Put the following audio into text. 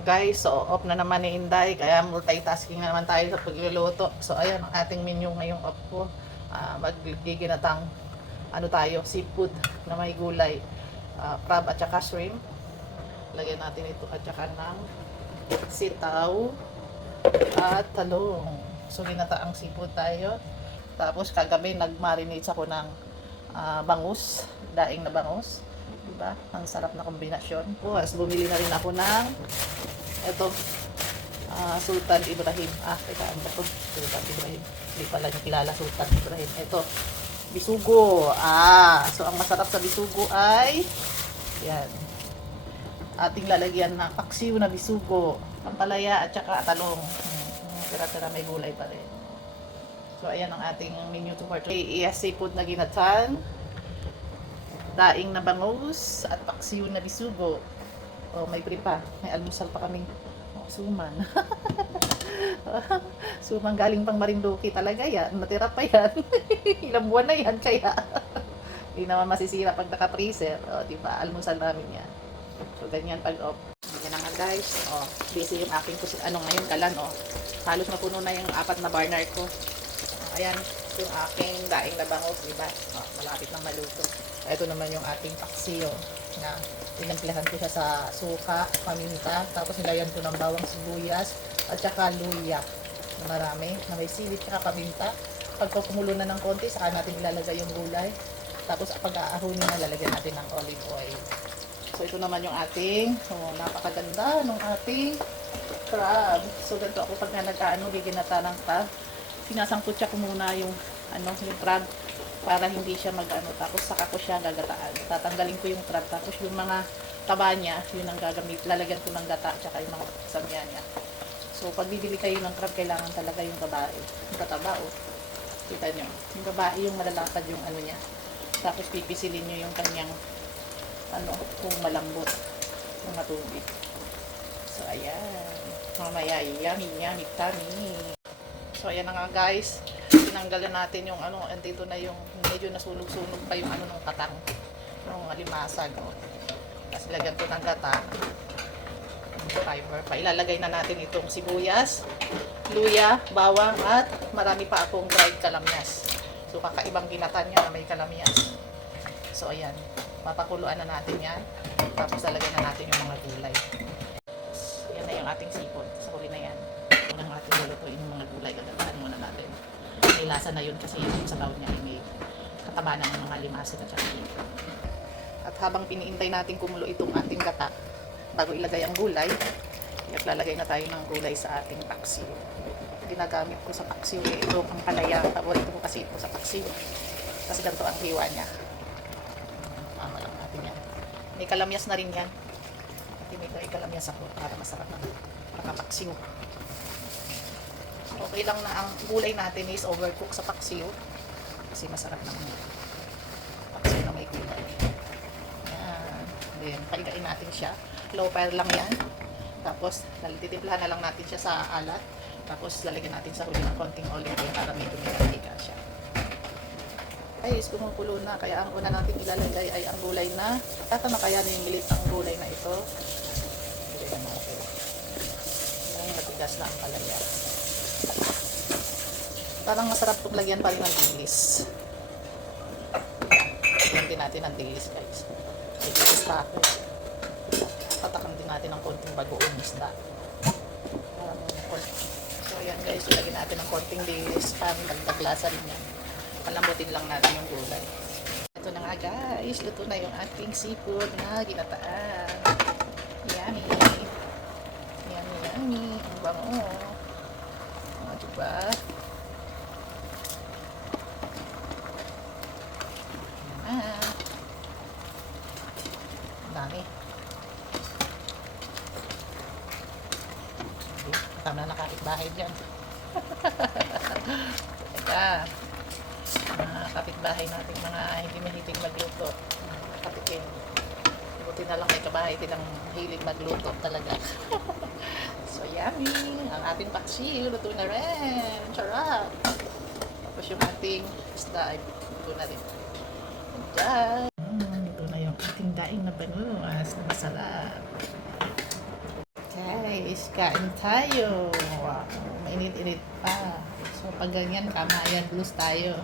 Guys, so off na naman ni Inday, kaya multitasking na naman tayo sa pagluluto. So ayan ang ating menu ngayong off ko. Magiginatang ano tayo, seafood na may gulay. Crab at saka shrimp. Lagyan natin ito at saka ng sitaw at talong. So ginataang seafood tayo. Tapos kagabi nag-marinate ako ng bangus, daing na bangus. Diba? Ang sarap na kombinasyon. Tapos bumili na rin ako ng ito, Sultan Ibrahim. Teka, ano ba ito? Sultan Ibrahim. Hindi pala niyo kilala Sultan Ibrahim. Ito, bisugo. So ang masarap sa bisugo ay yan. Ating lalagyan ng paksiw na bisugo, pampalaya at saka talong. Tira-tira may gulay pa rin. So ayan ang ating menu to for today. Seafood na ginatan, daing na bangus at paksiw na bisugo. May pripa. May almusal pa kaming suman. Suman galing pang Marinduque talaga yan. Natira pa yan. Ilang buwan na yan kaya. Hindi naman masisira pag naka-freezer. Diba? Almusal namin yan. So, ganyan pag off. Yan na nga guys. Busy yung aking ngayon kalan. Halos mapuno na yung 4 na burner ko. Ayan. Yung aking daing na bangus. Diba? Malapit nang maluto. Ito naman yung ating paksiyo na tinamplahan ko siya sa suka, paminta, tapos nilayan ko ng bawang sibuyas at saka luya na marami, na may sili at paminta. Pagka kumulo na ng konti, saka natin ilalagay yung gulay. Tapos pag-aahunin na, lalagyan natin ng olive oil. So ito naman yung ating, napakaganda ng ating crab. So ganito ako pag giginata ng crab. Sinasangkot siya ko muna yung crab para hindi siya tapos saka ko siya gagataan. Tatanggalin ko yung crab, tapos yung mga taba niya, yun ang gagamit, lalagyan ko ng gata at saka yung mga samya niya. So pag bibili kayo ng crab, kailangan talaga yung babae, yung kataba. Kita nyo, yung babae yung malalapad yung niya, tapos pipisilin nyo yung kanyang kung malambot yung matubig. So ayan, mamaya yummy tummy. So ayan na nga guys, tinanggalan natin yung andito na yung medyo nasunog-sunog pa yung ng katang, yung limasag. Tapos lagyan ko ng gata, fiber pa. Ilalagay na natin itong sibuyas, luya, bawang at marami pa akong dried kalamyas. So kakaibang ginatan niya na may kalamyas. So ayan, papakuluan na natin yan. Tapos lalagyan na natin yung mga gulay. Yan na yung ating sipon. Sa huli na yan. Unang ating lulutuin yung mga gulay. Gagataan muna natin. May lasa na yun kasi yung sabaw niya ay may katabanan ng mga limasin at saka. At habang piniintay natin kumulo itong ating gata, bago ilagay ang gulay, lalagay na tayo ng gulay sa ating paksiw. Ginagamit ko sa paksiw ito ang palaya. Paborito ko kasi ito sa paksiw. Kasi ganito ang hiwa niya. Mama lang natin yan. May kalamyas na rin yan. May kalamyas ako para masarap na paksiw. Okay lang na ang gulay natin is overcook sa paksiw kasi masarap naman paksiw na may gulay. Yan. Then, paigain natin siya. Low fire lang yan. Tapos, titiplahan na lang natin siya sa alat. Tapos, lalagyan natin sa huli ng konting olive oil para medyo may siya. Guys, kumukulo na. Kaya ang una natin ilalagay ay ang gulay na tatamakayanin yung milit ng gulay na ito. Ilagay natin. Yung matigas na ang palaya. Parang masarap itong lagyan pa rin ng dilis. Lagyan din natin ng dilis guys. Dilis pa ako. Patakam din natin ng konting bagoong isda. So ayan guys, lagyan natin ng konting dilis para magdaglasa rin yan. Palambutin lang natin yung gulay. Ito na nga guys, luto na yung ating seafood na ginataan. Yummy. Yummy. Ang bango. Diba? Dami. Tama na kapitbahay dyan. Teka. Mga kapitbahay natin, mga hindi mahilig magluto. Kapitin. Buti na lang may kabahay din ang hilig magluto talaga. So yummy. Ang ating paksiw, luto na rin. Charap. Tapos yung ating isda ay luto na rin. Diyan. Luto na yung ating daing na bangus na masarap. Okay. guys, kain tayo. Wow, mainit-init pa. So, pag ganyan, kamayan blues tayo.